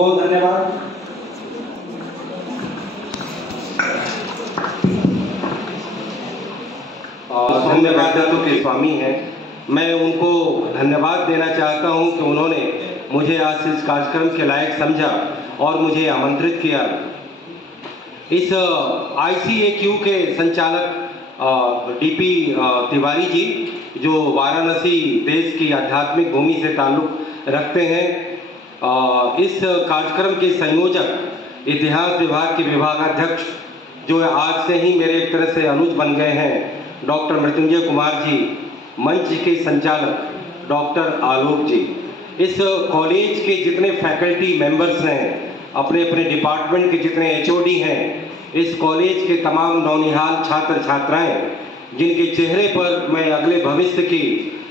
बहुत धन्यवाद। धन्य वेदांतों के स्वामी हैं, मैं उनको धन्यवाद देना चाहता हूं कि उन्होंने मुझे आज इस कार्यक्रम के लायक समझा और मुझे आमंत्रित किया। इस ICAQ के संचालक DP तिवारी जी, जो वाराणसी देश की आध्यात्मिक भूमि से ताल्लुक रखते हैं, इस कार्यक्रम के संयोजक इतिहास विभाग के विभागाध्यक्ष जो आज से ही मेरे एक तरह से अनुज बन गए हैं, डॉक्टर मृत्युंजय कुमार जी, मंच के संचालक डॉक्टर आलोक जी, इस कॉलेज के जितने फैकल्टी मेंबर्स हैं, अपने अपने डिपार्टमेंट के जितने HOD हैं, इस कॉलेज के तमाम नौनिहाल छात्र छात्राएं, जिनके चेहरे पर मैं अगले भविष्य की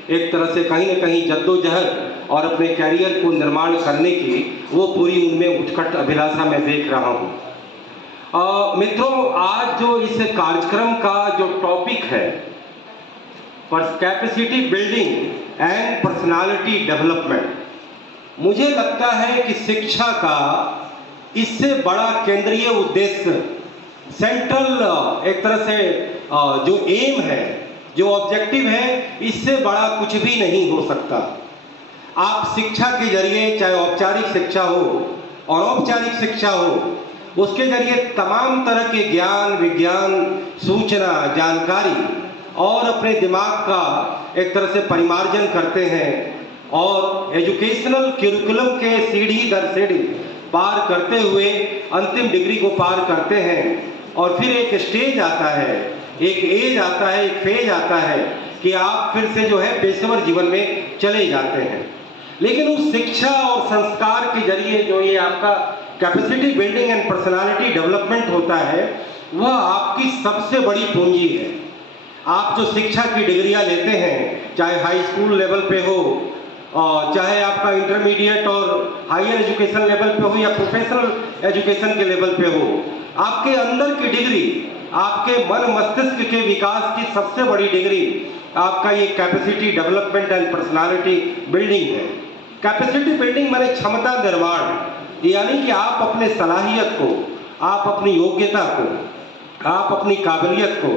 एक तरह से कहीं न कहीं जद्दोजहद और अपने कैरियर को निर्माण करने की वो पूरी उनमें उत्कट अभिलाषा मैं देख रहा हूँ। मित्रों, आज जो इस कार्यक्रम का जो टॉपिक है, capacity building and personality development, मुझे लगता है कि शिक्षा का इससे बड़ा केंद्रीय उद्देश्य, सेंट्रल एक तरह से जो एम है, जो ऑब्जेक्टिव है, इससे बड़ा कुछ भी नहीं हो सकता। आप शिक्षा के जरिए, चाहे औपचारिक शिक्षा हो और औपचारिक शिक्षा हो, उसके जरिए तमाम तरह के ज्ञान, विज्ञान, सूचना, जानकारी और अपने दिमाग का एक तरह से परिमार्जन करते हैं और एजुकेशनल करिकुलम के सीढ़ी दर सीढ़ी पार करते हुए अंतिम डिग्री को पार करते हैं। और फिर एक स्टेज आता है, एक एज आता है, एक फेज आता है कि आप फिर से जो है पेशेवर जीवन में चले जाते हैं। लेकिन उस शिक्षा और संस्कार के जरिए जो ये आपका capacity building and personality development होता है, वह आपकी सबसे बड़ी पूंजी है। आप जो शिक्षा की डिग्रियां लेते हैं, चाहे हाई स्कूल लेवल पे हो, और चाहे आपका इंटरमीडिएट और हायर एजुकेशन लेवल पे हो या प्रोफेशनल एजुकेशन के लेवल पे हो, आपके अंदर की डिग्री, आपके मन मस्तिष्क के विकास की सबसे बड़ी डिग्री आपका ये capacity development and personality building है। कैपेसिटी बिल्डिंग माने क्षमता निर्माण, यानी कि आप अपने सलाहियत को, आप अपनी योग्यता को, आप अपनी काबिलियत को,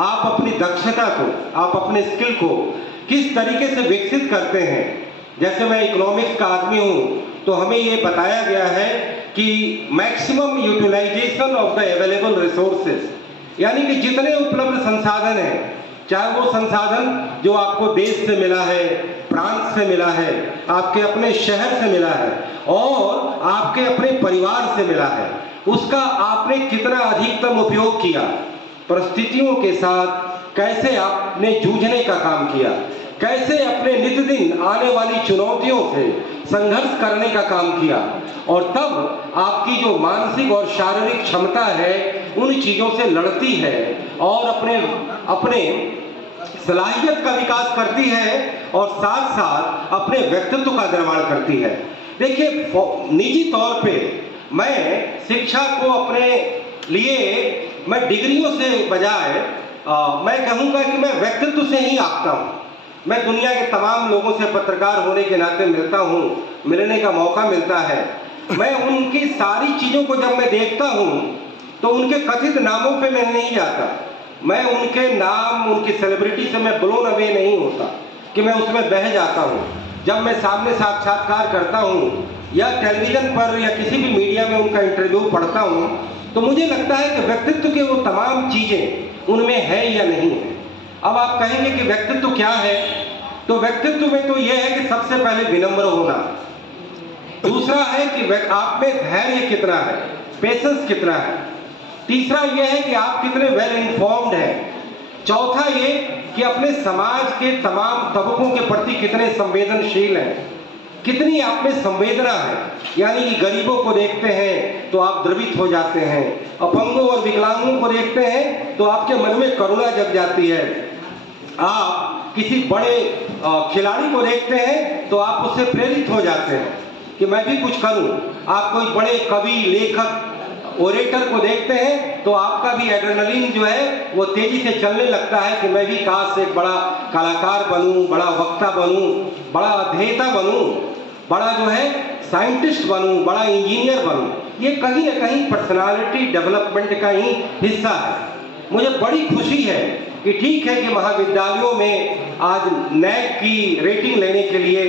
आप अपनी दक्षता को, आप अपने स्किल को किस तरीके से विकसित करते हैं। जैसे मैं इकोनॉमिक्स का आदमी हूँ, तो हमें ये बताया गया है कि maximum utilization of the available resources, यानी कि जितने उपलब्ध संसाधन हैं, चाहे वो संसाधन जो आपको देश से मिला है, प्रांत से मिला है, आपके अपने शहर से मिला है और आपके अपने परिवार से मिला है, उसका आपने कितना अधिकतम उपयोग किया, परिस्थितियों के साथ कैसे आपने जूझने का काम किया, कैसे अपने नित्यदिन आने वाली चुनौतियों से संघर्ष करने का काम किया, और तब आपकी जो मानसिक और शारीरिक क्षमता है उन चीजों से लड़ती है और अपने सलाहियत का विकास करती है और साथ साथ अपने व्यक्तित्व का निर्माण करती है। देखिए, निजी तौर पे मैं शिक्षा को अपने लिए मैं डिग्रियों से बजाय मैं कहूँगा कि मैं व्यक्तित्व से ही आंकता हूँ। मैं दुनिया के तमाम लोगों से पत्रकार होने के नाते मिलता हूँ, मिलने का मौका मिलता है। मैं उनकी सारी चीज़ों को जब मैं देखता हूँ तो उनके कथित नामों पे मैं नहीं जाता, मैं उनके नाम, उनकी सेलिब्रिटी से मैं ब्लोन अवे नहीं होता कि मैं उसमें बह जाता हूँ। जब मैं सामने साक्षात्कार करता हूँ या टेलीविज़न पर या किसी भी मीडिया में उनका इंटरव्यू पढ़ता हूँ, तो मुझे लगता है कि व्यक्तित्व के वो तमाम चीज़ें उनमें है या नहीं है। अब आप कहेंगे कि व्यक्तित्व क्या है, तो व्यक्तित्व में तो यह है कि सबसे पहले विनम्र होना, दूसरा है कि आप में धैर्य कितना है, पेशेंस कितना है, तीसरा यह है कि आप कितने वेल इन्फॉर्म्ड हैं, चौथा ये कि अपने समाज के तमाम तबकों के प्रति कितने संवेदनशील हैं, कितनी आप में संवेदना है, यानी कि गरीबों को देखते हैं तो आप द्रवित हो जाते हैं, अपंगों और विकलांगों को देखते हैं तो आपके मन में करुणा जग जाती है, आप किसी बड़े खिलाड़ी को देखते हैं तो आप उससे प्रेरित हो जाते हैं कि मैं भी कुछ करूं, आप कोई बड़े कवि, लेखक, ओरेटर को देखते हैं तो आपका भी एड्रेनलिन जो है वो तेजी से चलने लगता है कि मैं भी काश एक बड़ा कलाकार बनूं, बड़ा वक्ता बनूं, बड़ा अध्येता बनूं, बड़ा जो है साइंटिस्ट बनूं, बड़ा इंजीनियर बनूं, ये कहीं ना कहीं पर्सनालिटी डेवलपमेंट का ही हिस्सा है। मुझे बड़ी खुशी है कि ठीक है कि महाविद्यालयों में आज नैक की रेटिंग लेने के लिए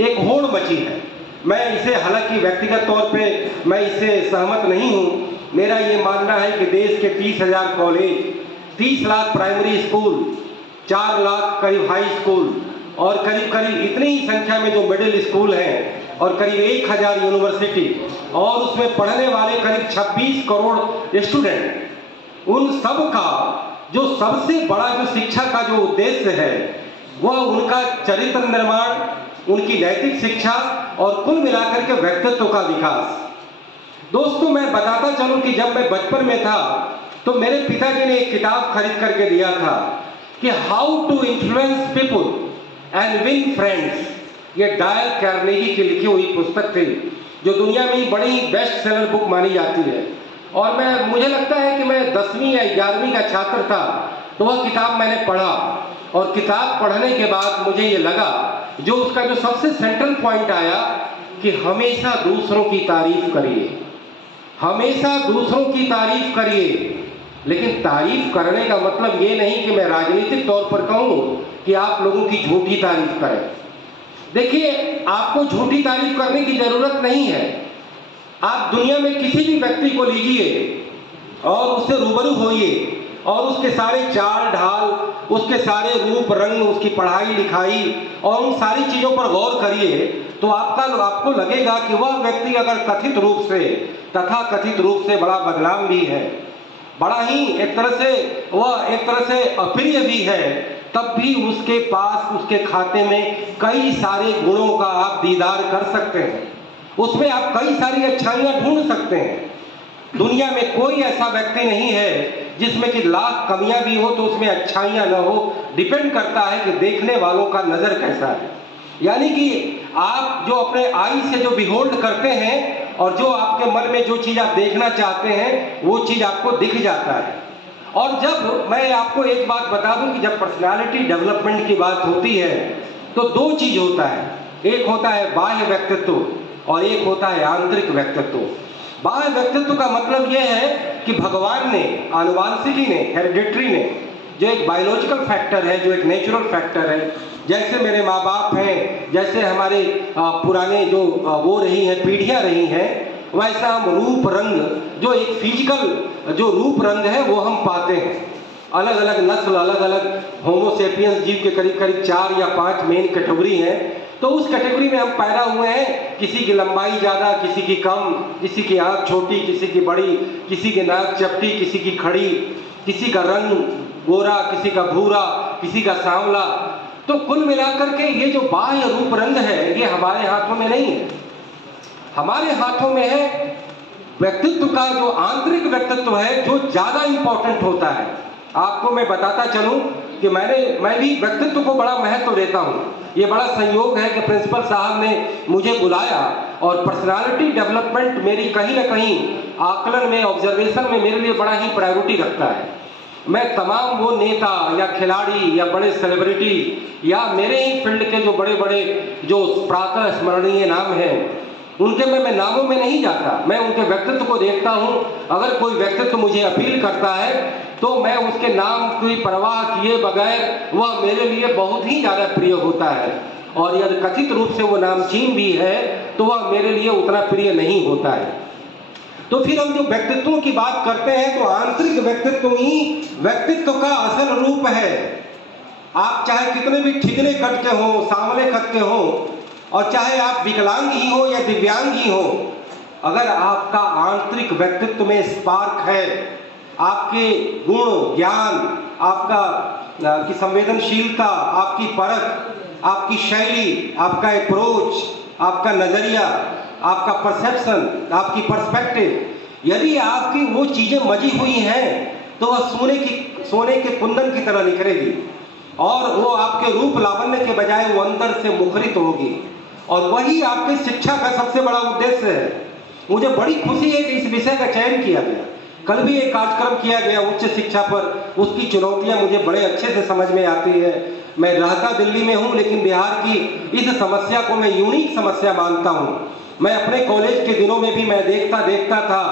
एक होड़ मची है। मैं इसे, हालांकि व्यक्तिगत तौर पे मैं इससे सहमत नहीं हूँ। मेरा ये मानना है कि देश के 30,000 college, 30 lakh primary school, 4 lakh करीब हाई स्कूल और करीब करीब इतनी ही संख्या में जो मिडिल स्कूल हैं और करीब 1000 यूनिवर्सिटी और उसमें पढ़ने वाले करीब 26 करोड़ स्टूडेंट, उन सब का जो सबसे बड़ा जो शिक्षा का जो उद्देश्य है वह उनका चरित्र निर्माण, उनकी नैतिक शिक्षा और कुल मिलाकर के व्यक्तित्व का विकास। दोस्तों, मैं बताता चलूं कि जब मैं बचपन में था तो मेरे पिताजी ने एक किताब खरीद करके दिया था कि how to influence people and win friends. ये डायल कार्नेगी की लिखी हुई पुस्तक थी जो दुनिया में बड़ी बेस्ट सेलर बुक मानी जाती है। और मुझे लगता है कि मैं 10वीं या 11वीं का छात्र था तो वह किताब मैंने पढ़ा और किताब पढ़ने के बाद मुझे ये लगा, जो उसका जो सबसे सेंट्रल पॉइंट आया कि हमेशा दूसरों की तारीफ करिए, हमेशा दूसरों की तारीफ करिए। लेकिन तारीफ करने का मतलब ये नहीं कि मैं राजनीतिक तौर पर कहूँ कि आप लोगों की झूठी तारीफ करें। देखिए, आपको झूठी तारीफ करने की जरूरत नहीं है। आप दुनिया में किसी भी व्यक्ति को लीजिए और उससे रूबरू होइए और उसके सारे चाल ढाल, उसके सारे रूप रंग, उसकी पढ़ाई लिखाई और उन सारी चीजों पर गौर करिए तो आपको लगेगा कि वह व्यक्ति अगर कथित रूप से, तथा कथित रूप से बड़ा बदनाम भी है, बड़ा ही एक तरह से अप्रिय भी है, तब भी उसके पास, उसके खाते में कई सारे गुणों का आप दीदार कर सकते हैं। उसमें आप कई सारी अच्छाइयां ढूंढ सकते हैं। दुनिया में कोई ऐसा व्यक्ति नहीं है जिसमें कि लाख कमियां भी हो तो उसमें अच्छाइयां न हो। डिपेंड करता है कि देखने वालों का नजर कैसा है। यानी कि आप जो अपने आई से जो बिहोल्ड करते हैं और जो आपके मन में जो चीज आप देखना चाहते हैं वो चीज आपको दिख जाता है। और जब मैं आपको एक बात बता दूं कि जब पर्सनालिटी डेवलपमेंट की बात होती है तो दो चीज होता है, एक होता है बाह्य व्यक्तित्व और एक होता है आंतरिक व्यक्तित्व। बाह्य व्यक्तित्व का मतलब यह है कि भगवान ने, आनुवांशिकी ने, हेरिडिटरी ने, जो एक बायोलॉजिकल फैक्टर है, जो एक नेचुरल फैक्टर है, जैसे मेरे माँ बाप हैं, जैसे हमारे पुराने जो वो रही हैं, पीढ़ियाँ रही हैं, वैसा हम रूप रंग, जो एक फिजिकल जो रूप रंग है वो हम पाते हैं। अलग अलग नस्ल, अलग अलग होमोसेपियंस जीव के करीब करीब 4 या 5 मेन कैटेगरी हैं। तो उस कैटेगरी में हम पैदा हुए हैं। किसी की लंबाई ज़्यादा, किसी की कम, किसी की आँख छोटी, किसी की बड़ी, किसी की नाक चपटी, किसी की खड़ी, किसी का रंग गोरा, किसी का भूरा, किसी का सांवला। तो कुल मिलाकर के ये जो बाह्य रूप रंग है ये हमारे हाथों में नहीं है। हमारे हाथों में है व्यक्तित्व का जो आंतरिक व्यक्तित्व है, जो ज्यादा इंपॉर्टेंट होता है। आपको मैं बताता चलूं कि मैं भी व्यक्तित्व को बड़ा महत्व देता हूं। ये बड़ा संयोग है कि प्रिंसिपल साहब ने मुझे बुलाया और पर्सनालिटी डेवलपमेंट मेरी कहीं ना कहीं आकलन में, ऑब्जर्वेशन में मेरे लिए बड़ा ही प्रायोरिटी रखता है। मैं तमाम वो नेता या खिलाड़ी या बड़े सेलिब्रिटी या मेरे ही फील्ड के जो बड़े बड़े जो प्रातः स्मरणीय नाम हैं, उनके मैं नामों में नहीं जाता, मैं उनके व्यक्तित्व को देखता हूं। अगर कोई व्यक्तित्व मुझे अपील करता है तो मैं उसके नाम की परवाह किए बगैर वह मेरे लिए बहुत ही ज़्यादा प्रिय होता है। और यदि कथित रूप से वो नामचीन भी है तो वह मेरे लिए उतना प्रिय नहीं होता है। तो फिर हम जो व्यक्तित्वों की बात करते हैं तो आंतरिक व्यक्तित्व ही व्यक्तित्व का असल रूप है। आप चाहे कितने भी ठिगरे कट के हो, सांवले कट के हो, और चाहे आप विकलांग ही हो या दिव्यांग ही हो, अगर आपका आंतरिक व्यक्तित्व में स्पार्क है, आपके गुण, ज्ञान, आपका की संवेदनशीलता, आपकी परख, आपकी शैली, आपका अप्रोच, आपका नजरिया, आपका परसेप्शन, आपकी पर्सपेक्टिव, यदि आपकी वो चीजें मजी हुई हैं तो वह सोने के कुंदन की तरह निखरेगी और वो आपके रूप लावण्य के बजाय वो अंदर से मुखरित होगी। और वही आपकी शिक्षा का सबसे बड़ा उद्देश्य है। मुझे बड़ी खुशी है कि इस विषय का चयन किया गया। कल भी एक कार्यक्रम किया गया उच्च शिक्षा पर, उसकी चुनौतियां मुझे बड़े अच्छे से समझ में आती है। मैं रहता दिल्ली में हूं लेकिन बिहार की इस समस्या को मैं यूनिक समस्या मानता हूं मैं अपने कॉलेज के दिनों में भी मैं देखता था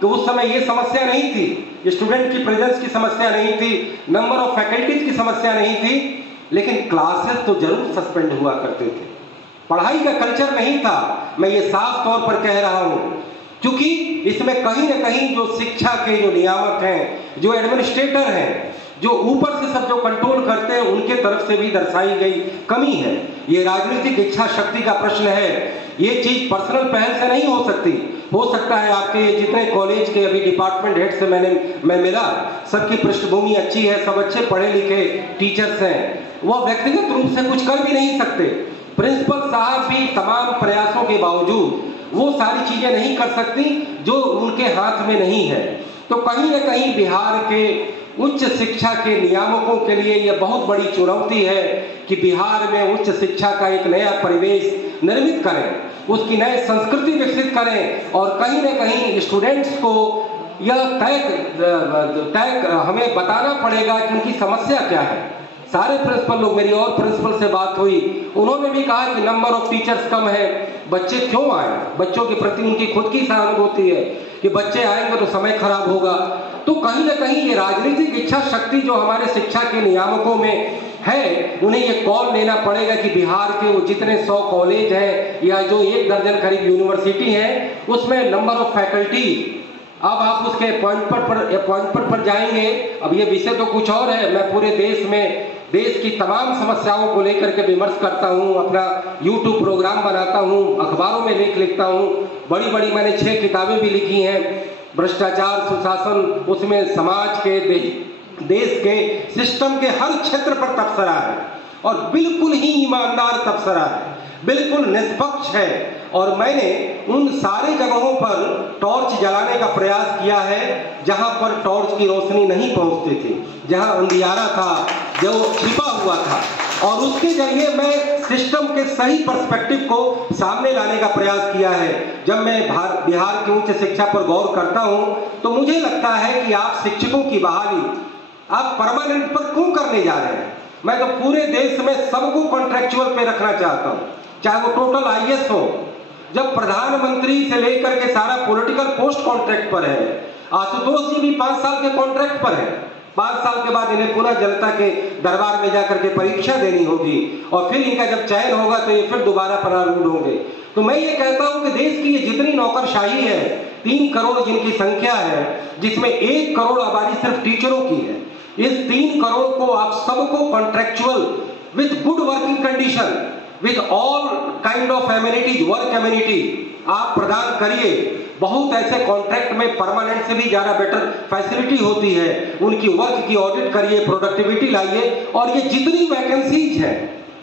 तो उस समय ये समस्या नहीं थी, स्टूडेंट की प्रेजेंस की समस्या नहीं थी, नंबर ऑफ फैकल्टीज की समस्या नहीं थी, लेकिन क्लासेस तो जरूर सस्पेंड हुआ करते थे। पढ़ाई का कल्चर नहीं था, मैं ये साफ तौर पर कह रहा हूँ, क्योंकि इसमें कहीं ना कहीं जो शिक्षा के जो नियामक हैं, जो एडमिनिस्ट्रेटर हैं, जो ऊपर से सब जो कंट्रोल करते हैं, उनके तरफ से भी दर्शाई गई कमी है। ये राजनीतिक इच्छा शक्ति का प्रश्न है, ये चीज पर्सनल पहल से नहीं हो सकती। हो सकता है आपके जितने कॉलेज के अभी डिपार्टमेंट हेड से मैं मिला, सबकी पृष्ठभूमि अच्छी है, सब अच्छे पढ़े लिखे टीचर्स हैं, वह व्यक्तिगत रूप से कुछ कर भी नहीं सकते। प्रिंसिपल साहब भी तमाम प्रयासों के बावजूद वो सारी चीजें नहीं कर सकती जो उनके हाथ में नहीं है। तो कहीं ना कहीं बिहार के उच्च शिक्षा के नियामकों के लिए यह बहुत बड़ी चुनौती है कि बिहार में उच्च शिक्षा का एक नया परिवेश निर्मित करें, उसकी नई संस्कृति विकसित करें, और कहीं ना कहीं स्टूडेंट्स को यह तय हमें बताना पड़ेगा कि उनकी समस्या क्या है। सारे प्रिंसिपल लोग, मेरी और प्रिंसिपल से बात हुई, उन्होंने भी कहा कि नंबर ऑफ टीचर्स कम है, बच्चे क्यों आए, बच्चों के प्रति उनकी खुद की सहानुभूति है कि बच्चे आएंगे तो समय खराब होगा। तो कहीं ना कहीं ये राजनीतिक इच्छा शक्ति जो हमारे शिक्षा के नियामकों में है, उन्हें ये कॉल लेना पड़ेगा कि बिहार के वो जितने 100 कॉलेज हैं या जो 1 दर्जन करीब यूनिवर्सिटी हैं, उसमें नंबर ऑफ फैकल्टी, अब आप उसके अपॉइंटमेंट पर जाएंगे। अब ये विषय तो कुछ और है, मैं पूरे देश में देश की तमाम समस्याओं को लेकर के विमर्श करता हूँ, अपना YouTube प्रोग्राम बनाता हूँ, अखबारों में लेख लिखता हूँ, बड़ी बड़ी मैंने 6 किताबें भी लिखी हैं, भ्रष्टाचार सुशासन, उसमें समाज के देश के सिस्टम के हर क्षेत्र पर तबसरा है, और बिल्कुल ही ईमानदार तबसरा है, बिल्कुल निष्पक्ष है। और मैंने उन सारे जगहों पर टॉर्च जलाने का प्रयास किया है जहां पर टॉर्च की रोशनी नहीं पहुंचती थी, जहां अंधियारा था, जो छिपा हुआ था, और उसके जरिए मैं सिस्टम के सही पर्सपेक्टिव को सामने लाने का प्रयास किया है। जब मैं बिहार की उच्च शिक्षा पर गौर करता हूं तो मुझे लगता है कि आप शिक्षकों की बहाली आप परमानेंट पर क्यों करने जा रहे हैं। मैं तो पूरे देश में सबको कॉन्ट्रेक्चुअल पे रखना चाहता हूं, चाहे वो टोटल IAS हो। जब प्रधानमंत्री से लेकर के सारा पॉलिटिकल पोस्ट कॉन्ट्रैक्ट पर है, आशुतोष जी भी 5 साल के कॉन्ट्रैक्ट पर है, 5 साल के बाद इन्हें पुनः जनता के दरबार में जाकर के परीक्षा देनी होगी, और फिर इनका जब चयन होगा तो ये फिर दोबारा परारूढ़ होंगे। तो मैं ये कहता हूं कि देश की ये जितनी नौकरशाही है, 3 करोड़ जिनकी संख्या है, जिसमें 1 करोड़ आबादी सिर्फ टीचरों की है, इस 3 करोड़ को आप सबको contractual with good working condition, with all kind of amenities, work amenity आप प्रदान करिए। बहुत ऐसे कॉन्ट्रैक्ट में परमानेंट से भी ज्यादा बेटर फैसिलिटी होती है, उनकी वर्क की ऑडिट करिए, प्रोडक्टिविटी लाइए, और ये जितनी वैकेंसीज है,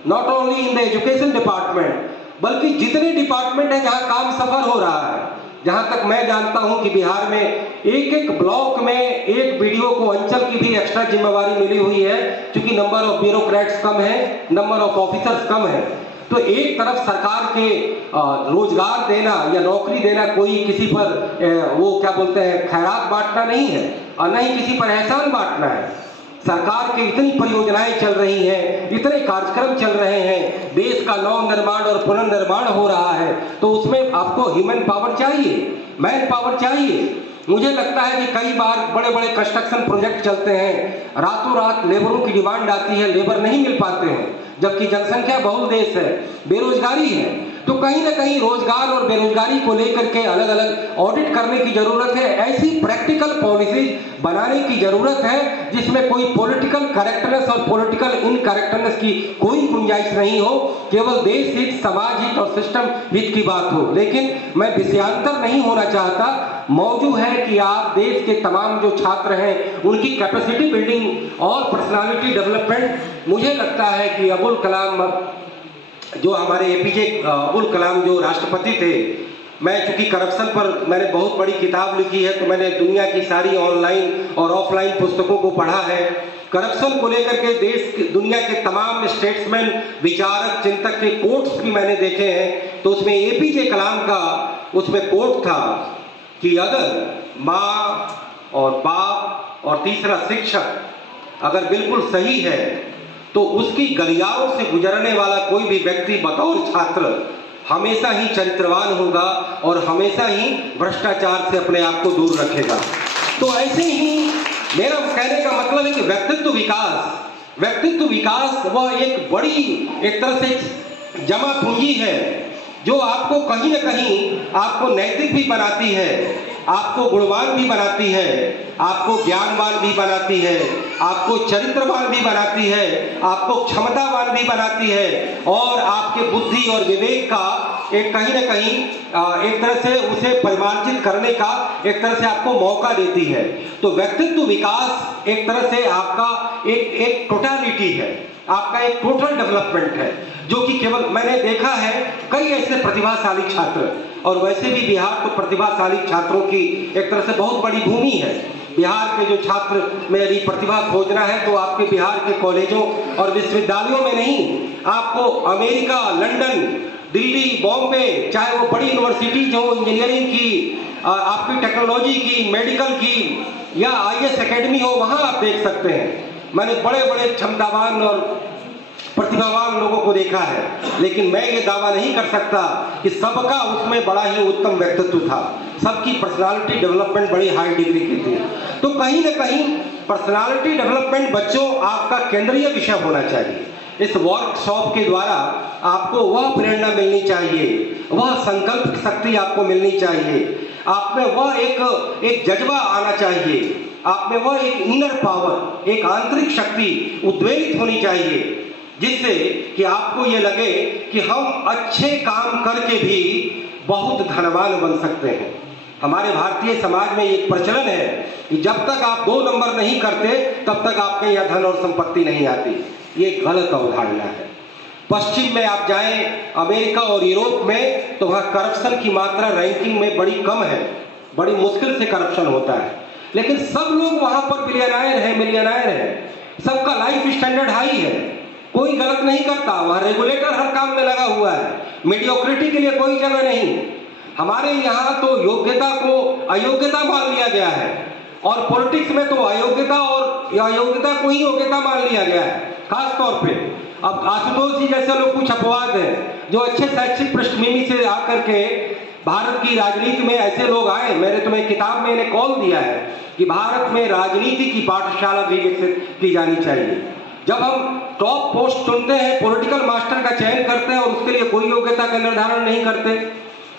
not only in the education department, बल्कि जितने डिपार्टमेंट है जहां काम सफर हो रहा है, जहां तक मैं जानता हूं कि बिहार में एक ब्लॉक में एक BDO को अंचल की भी एक्स्ट्रा जिम्मेवारी मिली हुई है, क्योंकि नंबर ऑफ ब्यूरोक्रेट्स कम है, नंबर ऑफ ऑफिसर्स कम है। तो एक तरफ सरकार के रोजगार देना या नौकरी देना कोई किसी पर वो क्या बोलते हैं खैरात बांटना नहीं है, और न ही किसी पर एहसान बांटना है। सरकार की इतनी परियोजनाएं चल रही हैं, इतने कार्यक्रम चल रहे हैं, देश का नव निर्माण और पुनर्निर्माण हो रहा है, तो उसमें आपको ह्यूमन पावर चाहिए, मैन पावर चाहिए। मुझे लगता है कि कई बार बड़े बड़े कंस्ट्रक्शन प्रोजेक्ट चलते हैं, रातों रात लेबरों की डिमांड आती है, लेबर नहीं मिल पाते हैं, जबकि जनसंख्या बहुल देश है, बेरोजगारी है। तो कहीं ना कहीं रोजगार और बेरोजगारी को लेकर के अलग अलग ऑडिट करने की जरूरत है, ऐसी प्रैक्टिकल पॉलिसीज बनाने की जरूरत है जिसमें कोई पॉलिटिकल करेक्टनेस और पॉलिटिकल इनकरेक्टनेस की कोई गुंजाइश नहीं हो, केवल देश हित, समाज हित और सिस्टम हित की बात हो। लेकिन मैं विषयांतर नहीं होना चाहता, मौजूद है कि आप देश के तमाम जो छात्र हैं उनकी कैपेसिटी बिल्डिंग और पर्सनालिटी डेवलपमेंट, मुझे लगता है कि अबुल कलाम जो हमारे APJ अब्दुल कलाम जो राष्ट्रपति थे, मैं चूंकि करप्शन पर मैंने बहुत बड़ी किताब लिखी है, तो मैंने दुनिया की सारी ऑनलाइन और ऑफलाइन पुस्तकों को पढ़ा है। करप्शन को लेकर के दुनिया के तमाम स्टेट्समैन, विचारक, चिंतक के कोट्स भी मैंने देखे हैं। तो उसमें APJ कलाम का उसमें कोट था कि अगर माँ और बाप और तीसरा शिक्षक अगर बिल्कुल सही है तो उसकी गलियारों से गुजरने वाला कोई भी व्यक्ति बतौर छात्र हमेशा ही चरित्रवान होगा और हमेशा ही भ्रष्टाचार से अपने आप को दूर रखेगा। तो ऐसे ही मेरा कहने का मतलब है कि व्यक्तित्व विकास वह एक बड़ी एक तरह से जमा पूंजी है जो आपको कहीं न कहीं आपको नैतिक भी बनाती है, आपको गुणवान भी बनाती है, आपको ज्ञानवान भी बनाती है, आपको चरित्रवान भी बनाती है, आपको क्षमतावान भी बनाती है और आपके बुद्धि और विवेक का एक कहीं न कहीं एक तरह से उसे परिमार्जित करने का एक तरह से आपको मौका देती है। तो व्यक्तित्व विकास एक तरह से आपका एक टोटलिटी है, आपका एक टोटल डेवलपमेंट है, जो कि केवल मैंने देखा है कई ऐसे प्रतिभाशाली छात्र, और वैसे भी बिहार तो प्रतिभाशाली छात्रों की एक तरह से बहुत बड़ी भूमि है। बिहार के जो छात्र में यदि प्रतिभा खोजना है तो आपके बिहार के कॉलेजों और विश्वविद्यालयों में नहीं, आपको अमेरिका, लंदन, दिल्ली, बॉम्बे, चाहे वो बड़ी यूनिवर्सिटीज हो इंजीनियरिंग की, आपकी टेक्नोलॉजी की, मेडिकल की या IAS एकेडमी हो, वहाँ आप देख सकते हैं। मैंने बड़े बड़े क्षमतावान और प्रतिभावान लोगों को देखा है, लेकिन मैं ये दावा नहीं कर सकता कि सबका उसमें बड़ा ही उत्तम व्यक्तित्व था, सबकी पर्सनालिटी डेवलपमेंट बड़ी हाई डिग्री की थी। तो कहीं न कहीं पर्सनालिटी डेवलपमेंट बच्चों आपका केंद्रीय विषय होना चाहिए। इस वर्कशॉप के द्वारा आपको वह प्रेरणा मिलनी चाहिए, वह संकल्प शक्ति आपको मिलनी चाहिए, आप में वह एक जज्बा आना चाहिए, आप में वह एक इनर पावर, एक आंतरिक शक्ति उद्वेलित होनी चाहिए, जिससे कि आपको ये लगे कि हम अच्छे काम करके भी बहुत धनवान बन सकते हैं। हमारे भारतीय समाज में एक प्रचलन है कि जब तक आप 2 नंबर नहीं करते तब तक आपके यहाँ धन और संपत्ति नहीं आती। ये गलत अवधारणा है। पश्चिम में आप जाएं, अमेरिका और यूरोप में, तो वहाँ करप्शन की मात्रा रैंकिंग में बड़ी कम है, बड़ी मुश्किल से करप्शन होता है, लेकिन सब लोग वहाँ पर मिलियनायर हैं, सबका लाइफ स्टैंडर्ड हाई है, कोई गलत नहीं करता, वहाँ रेगुलेटर हर काम में लगा हुआ है, मीडियोक्रिटी के लिए कोई जगह नहीं। हमारे यहाँ तो योग्यता को अयोग्यता मान लिया गया है, और पॉलिटिक्स में तो अयोग्यता और अयोग्यता को ही योग्यता मान लिया गया है। खास तौर पे अब आशुतोष जी जैसे लोग कुछ अपवाद हैं जो अच्छे शैक्षिक पृष्ठभूमि से आकर के भारत की राजनीति में ऐसे लोग आए। मैंने तुम्हें किताब में इन्हें कॉल दिया है कि भारत में राजनीति की पाठशाला भी विकसित की जानी चाहिए। जब हम टॉप पोस्ट चुनते हैं, पॉलिटिकल मास्टर का चयन करते हैं और उसके लिए कोई योग्यता का निर्धारण नहीं करते,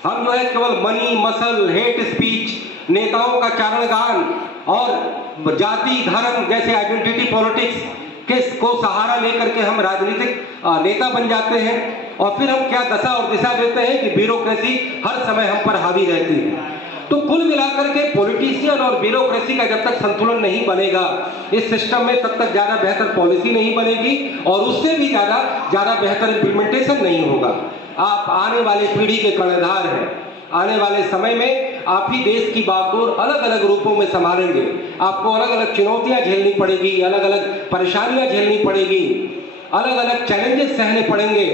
हम जो है केवल मनी, मसल, हेट स्पीच, नेताओं का चारणगान और जाति, धर्म जैसे आइडेंटिटी पॉलिटिक्स को सहारा लेकर के हम राजनीतिक नेता बन जाते हैं, और फिर हम क्या दशा और दिशा देते हैं कि ब्यूरोक्रेसी हर समय हम पर हावी रहती है। तो कुल मिलाकर के पॉलिटिशियन और ब्यूरोक्रेसी का जब तक संतुलन नहीं बनेगा इस सिस्टम में, तब तक ज़्यादा बेहतर पॉलिसी नहीं बनेगी और उससे भी ज़्यादा बेहतर इम्प्लीमेंटेशन नहीं होगा। आप आने वाली पीढ़ी के कर्णधार हैं। आने वाले समय में आप ही देश की बागडोर अलग अलग रूपों में संभालेंगे। आपको अलग अलग चुनौतियां झेलनी पड़ेगी, अलग अलग परेशानियां झेलनी पड़ेगी, अलग अलग चैलेंजेस सहने पड़ेंगे,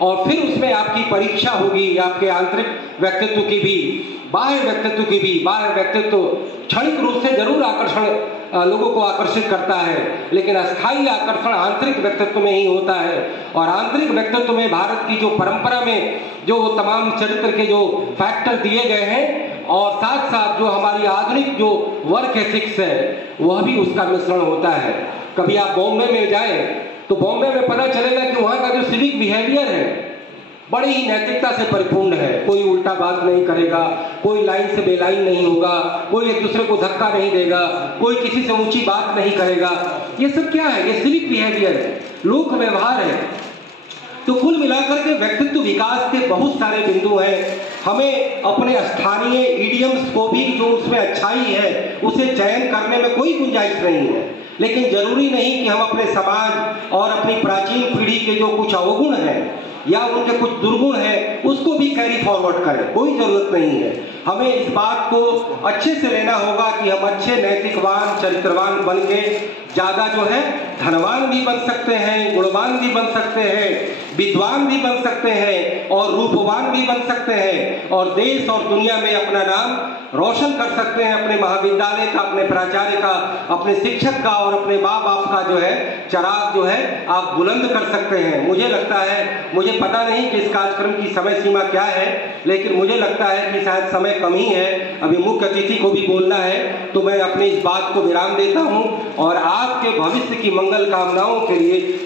और फिर उसमें आपकी परीक्षा होगी आपके आंतरिक व्यक्तित्व की भी, बाह्य व्यक्तित्व की भी। बाह्य व्यक्तित्व क्षणिक रूप से जरूर लोगों को आकर्षित करता है, लेकिन अस्थायी आकर्षण आंतरिक व्यक्तित्व में ही होता है। और आंतरिक व्यक्तित्व में भारत की जो परंपरा में जो तमाम चरित्र के जो फैक्टर दिए गए हैं, और साथ साथ जो हमारी आधुनिक जो वर्क एथिक्स है, वह भी उसका मिश्रण होता है। कभी आप बॉम्बे में जाएं तो बॉम्बे में पता चलेगा कि वहाँ का जो सिविक बिहेवियर है बड़ी ही नैतिकता से परिपूर्ण है। कोई उल्टा बात नहीं करेगा, कोई लाइन से बेलाइन नहीं होगा, कोई एक दूसरे को धक्का नहीं देगा, कोई किसी से ऊंची बात नहीं करेगा। ये सब क्या है? ये सिविक बिहेवियर है, लोक व्यवहार है। तो कुल मिलाकर के व्यक्तित्व विकास के बहुत सारे बिंदु हैं। हमें अपने स्थानीय इडियम्स को भी, जो उसमें अच्छाई है, उसे चयन करने में कोई गुंजाइश नहीं है, लेकिन जरूरी नहीं कि हम अपने समाज और अपनी प्राचीन पीढ़ी के जो कुछ अवगुण हैं या उनके कुछ दुर्गुण हैं उसको भी कैरी फॉरवर्ड करें, कोई जरूरत नहीं है। हमें इस बात को अच्छे से लेना होगा कि हम अच्छे नैतिकवान, चरित्रवान बन के ज़्यादा जो है धनवान भी बन सकते हैं, गुणवान भी बन सकते हैं, विद्वान भी बन सकते हैं और रूपवान भी बन सकते हैं और देश और दुनिया में अपना नाम रोशन कर सकते हैं। अपने महाविद्यालय का, अपने प्राचार्य का, अपने शिक्षक का और अपने माँ बाप का जो है चिराग जो है आप बुलंद कर सकते हैं। मुझे लगता है, मुझे पता नहीं कि इस कार्यक्रम की समय सीमा क्या है, लेकिन मुझे लगता है कि शायद समय कम ही है, अभी मुख्य अतिथि को भी बोलना है, तो मैं अपनी इस बात को विराम देता हूं और आपके भविष्य की मंगल कामनाओं के लिए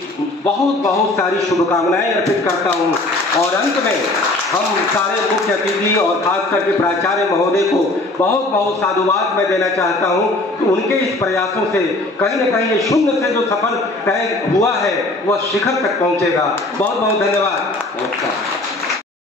बहुत बहुत सारी शुभकामनाएं अर्पित करता हूं। और अंत में हम सारे मुख्य अतिथि और खास करके प्राचार्य महोदय को बहुत बहुत साधुवाद मैं देना चाहता हूं कि उनके इस प्रयासों से कहीं न कहीं ये शून्य से जो सफल तय हुआ है वह शिखर तक पहुंचेगा। बहुत बहुत धन्यवाद। नमस्कार।